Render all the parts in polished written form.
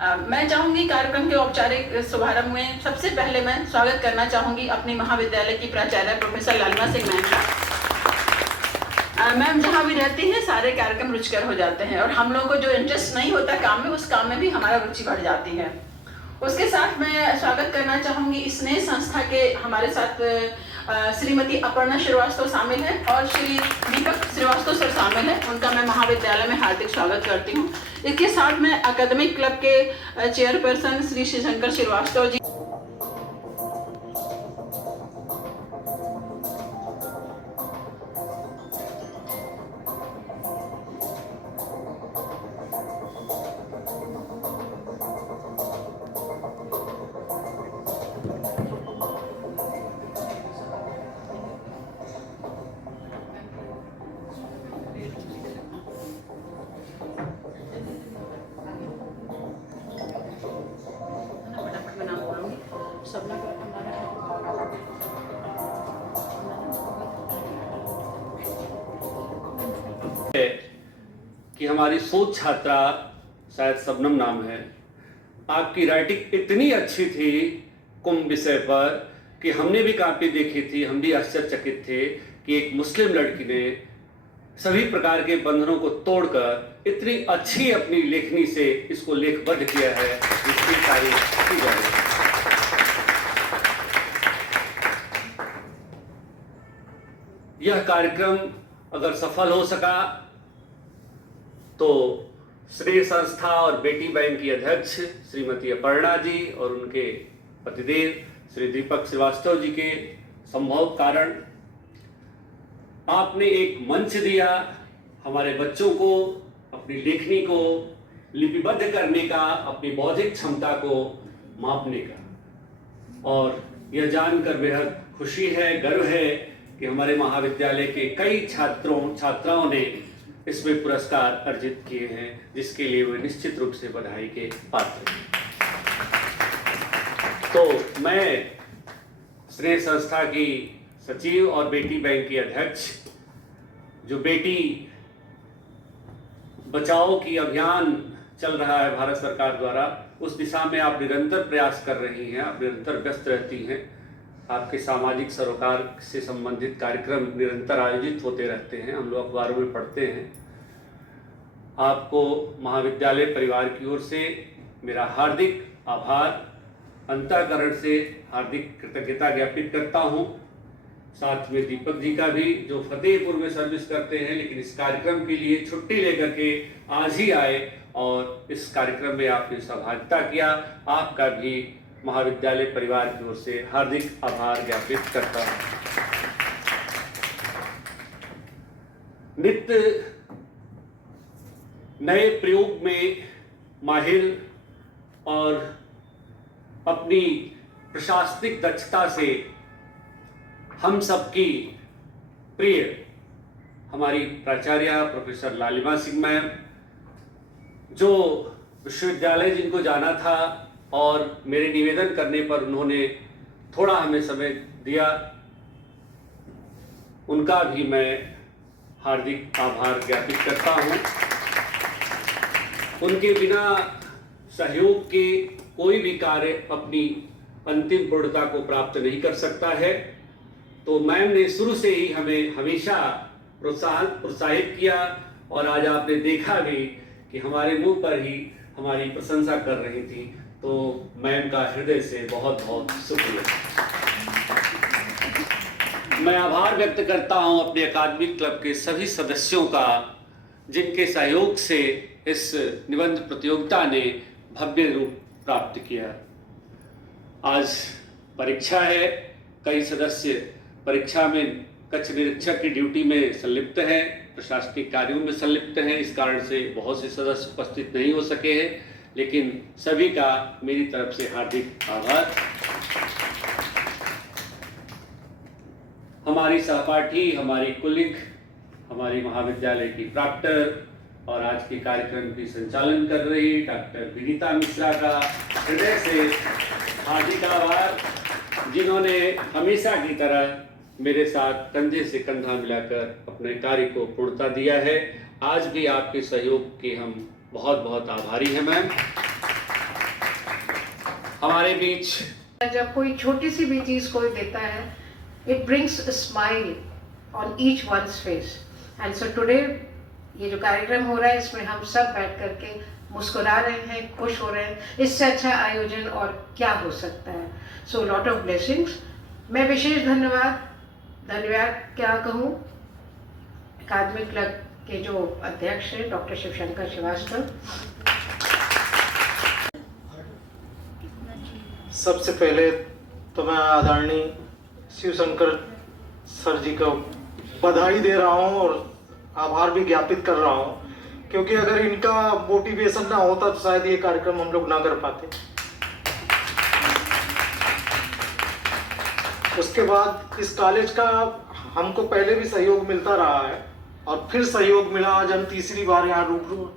मैं चाहूंगी कार्यक्रम के औपचारिक शुभारंभ में सबसे पहले मैं स्वागत करना चाहूंगी अपनी महाविद्यालय की प्राचार्य प्रोफेसर लालिमा सिंह मैम का। मैम जहाँ भी रहती हैं सारे कार्यक्रम रुचिकर हो जाते हैं और हम लोगों को जो इंटरेस्ट नहीं होता काम में, उस काम में भी हमारा रुचि बढ़ जाती है। उसके साथ मैं स्वागत करना चाहूंगी स्नेह संस्था के हमारे साथ श्रीमती अपर्णा श्रीवास्तव शामिल है और श्री दीपक श्रीवास्तव सर शामिल है। उनका मैं महाविद्यालय में हार्दिक स्वागत करती हूँ। इसके साथ में अकादमिक क्लब के चेयरपर्सन श्री शंकर श्रीवास्तव जी, कि हमारी शोध छात्रा शायद शबनम नाम है, आपकी राइटिंग इतनी अच्छी थी कुंभ विषय पर कि हमने भी काफी देखी थी। हम भी आश्चर्यचकित थे कि एक मुस्लिम लड़की ने सभी प्रकार के बंधनों को तोड़कर इतनी अच्छी अपनी लेखनी से इसको लेखबद्ध किया है, इसकी तारीफ की जा रही है। यह कार्यक्रम अगर सफल हो सका तो श्रेय संस्था और बेटी बैंक की अध्यक्ष श्रीमती अपर्णा जी और उनके पतिदेव श्री दीपक श्रीवास्तव जी के संभव कारण आपने एक मंच दिया हमारे बच्चों को अपनी लेखनी को लिपिबद्ध करने का, अपनी बौद्धिक क्षमता को मापने का। और यह जानकर बेहद खुशी है, गर्व है कि हमारे महाविद्यालय के कई छात्राओं ने इसमें पुरस्कार अर्जित किए हैं, जिसके लिए वे निश्चित रूप से बधाई के पात्र हैं। तो मैं स्नेह संस्था की सचिव और बेटी बैंक की अध्यक्ष, जो बेटी बचाओ की अभियान चल रहा है भारत सरकार द्वारा, उस दिशा में आप निरंतर प्रयास कर रही हैं, आप निरंतर व्यस्त रहती हैं। आपके सामाजिक सरोकार से संबंधित कार्यक्रम निरंतर आयोजित होते रहते हैं, हम लोग अखबारों में पढ़ते हैं। आपको महाविद्यालय परिवार की ओर से मेरा हार्दिक आभार, अंतःकरण से हार्दिक कृतज्ञता ज्ञापित करता हूं। साथ में दीपक जी का भी, जो फतेहपुर में सर्विस करते हैं लेकिन इस कार्यक्रम के लिए छुट्टी लेकर के आज ही आए और इस कार्यक्रम में आपने सहभागिता किया। आपका भी महाविद्यालय परिवार की ओर से हार्दिक आभार ज्ञापित करता हूं। नित्य नए प्रयोग में माहिर और अपनी प्रशासनिक दक्षता से हम सबकी प्रिय हमारी प्राचार्य प्रोफेसर लालिमा सिंह मैम, जो विश्वविद्यालय जिनको जाना था और मेरे निवेदन करने पर उन्होंने थोड़ा हमें समय दिया, उनका भी मैं हार्दिक आभार ज्ञापित करता हूं। उनके बिना सहयोग के कोई भी कार्य अपनी अंतिम पूर्णता को प्राप्त नहीं कर सकता है। तो मैम ने शुरू से ही हमें हमेशा प्रोत्साहित किया और आज आपने देखा भी कि हमारे मुंह पर ही हमारी प्रशंसा कर रही थी। तो मैम का हृदय से बहुत बहुत शुक्रिया। मैं आभार व्यक्त करता हूं अपने अकादमिक क्लब के सभी सदस्यों का, जिनके सहयोग से इस निबंध प्रतियोगिता ने भव्य रूप प्राप्त किया। आज परीक्षा है, कई सदस्य परीक्षा में कक्ष निरीक्षक की ड्यूटी में संलिप्त हैं, प्रशासनिक कार्यों में संलिप्त हैं, इस कारण से बहुत से सदस्य उपस्थित नहीं हो सके हैं, लेकिन सभी का मेरी तरफ से हार्दिक आभार। हमारी सहपाठी, हमारी कुलिक, हमारी महाविद्यालय की प्रॉक्टर और आज के कार्यक्रम की संचालन कर रही डॉक्टर विनीता मिश्रा का हृदय से हार्दिक आभार, जिन्होंने हमेशा की तरह मेरे साथ कंधे से कंधा मिलाकर अपने कार्य को पूर्णता दिया है। आज भी आपके सहयोग के हम बहुत बहुत आभारी हैं मैम। हमारे बीच जब कोई छोटी सी भी चीज़ कोई देता है, it brings a smile on each one's face. And so today ये जो कार्यक्रम हो रहा है, इसमें हम सब बैठ करके मुस्कुरा रहे हैं, खुश हो रहे हैं। इससे अच्छा आयोजन और क्या हो सकता है। So lot of blessings. मैं विशेष धन्यवाद क्या कहूँ, अकादमिक क्लब के जो अध्यक्ष हैं डॉक्टर शिवशंकर श्रीवास्तव। सबसे पहले तो मैं आदरणीय शिवशंकर सर जी को बधाई दे रहा हूं और आभार भी ज्ञापित कर रहा हूं, क्योंकि अगर इनका मोटिवेशन ना होता तो शायद ये कार्यक्रम हम लोग ना कर पाते। उसके बाद इस कॉलेज का हमको पहले भी सहयोग मिलता रहा है और फिर सहयोग मिला। आज हम तीसरी बार यहाँ रूबरू,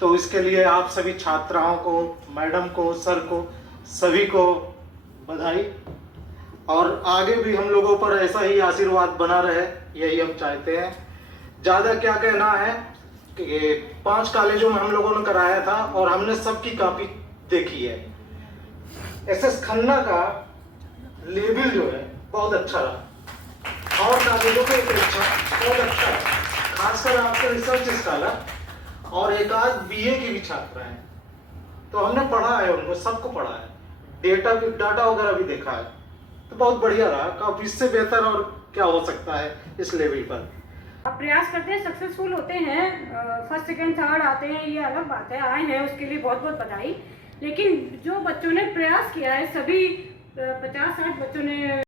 तो इसके लिए आप सभी छात्राओं को, मैडम को, सर को, सभी को बधाई। और आगे भी हम लोगों पर ऐसा ही आशीर्वाद बना रहे, यही हम चाहते हैं। ज़्यादा क्या कहना है कि 5 कॉलेजों में हम लोगों ने कराया था और हमने सबकी कॉपी देखी है। एसएस खन्ना का लेवल जो है बहुत अच्छा रहा और कॉलेजों के अपेक्षा बहुत अच्छा है, खासकर आपके रिसर्च स्कॉलर और एक आध बीए की भी छात्र हैं, तो हमने पढ़ा है, उनको सबको पढ़ा है, डाटा वगैरह भी देखा है, तो बहुत बढ़िया रहा। काफी इससे बेहतर और क्या हो सकता है इस लेवल पर। आप प्रयास करते हैं, सक्सेसफुल होते हैं, फर्स्ट सेकंड थर्ड आते हैं, ये अलग बात है, आए हैं उसके लिए बहुत बहुत बधाई। लेकिन जो बच्चों ने प्रयास किया है, सभी 50-60 बच्चों ने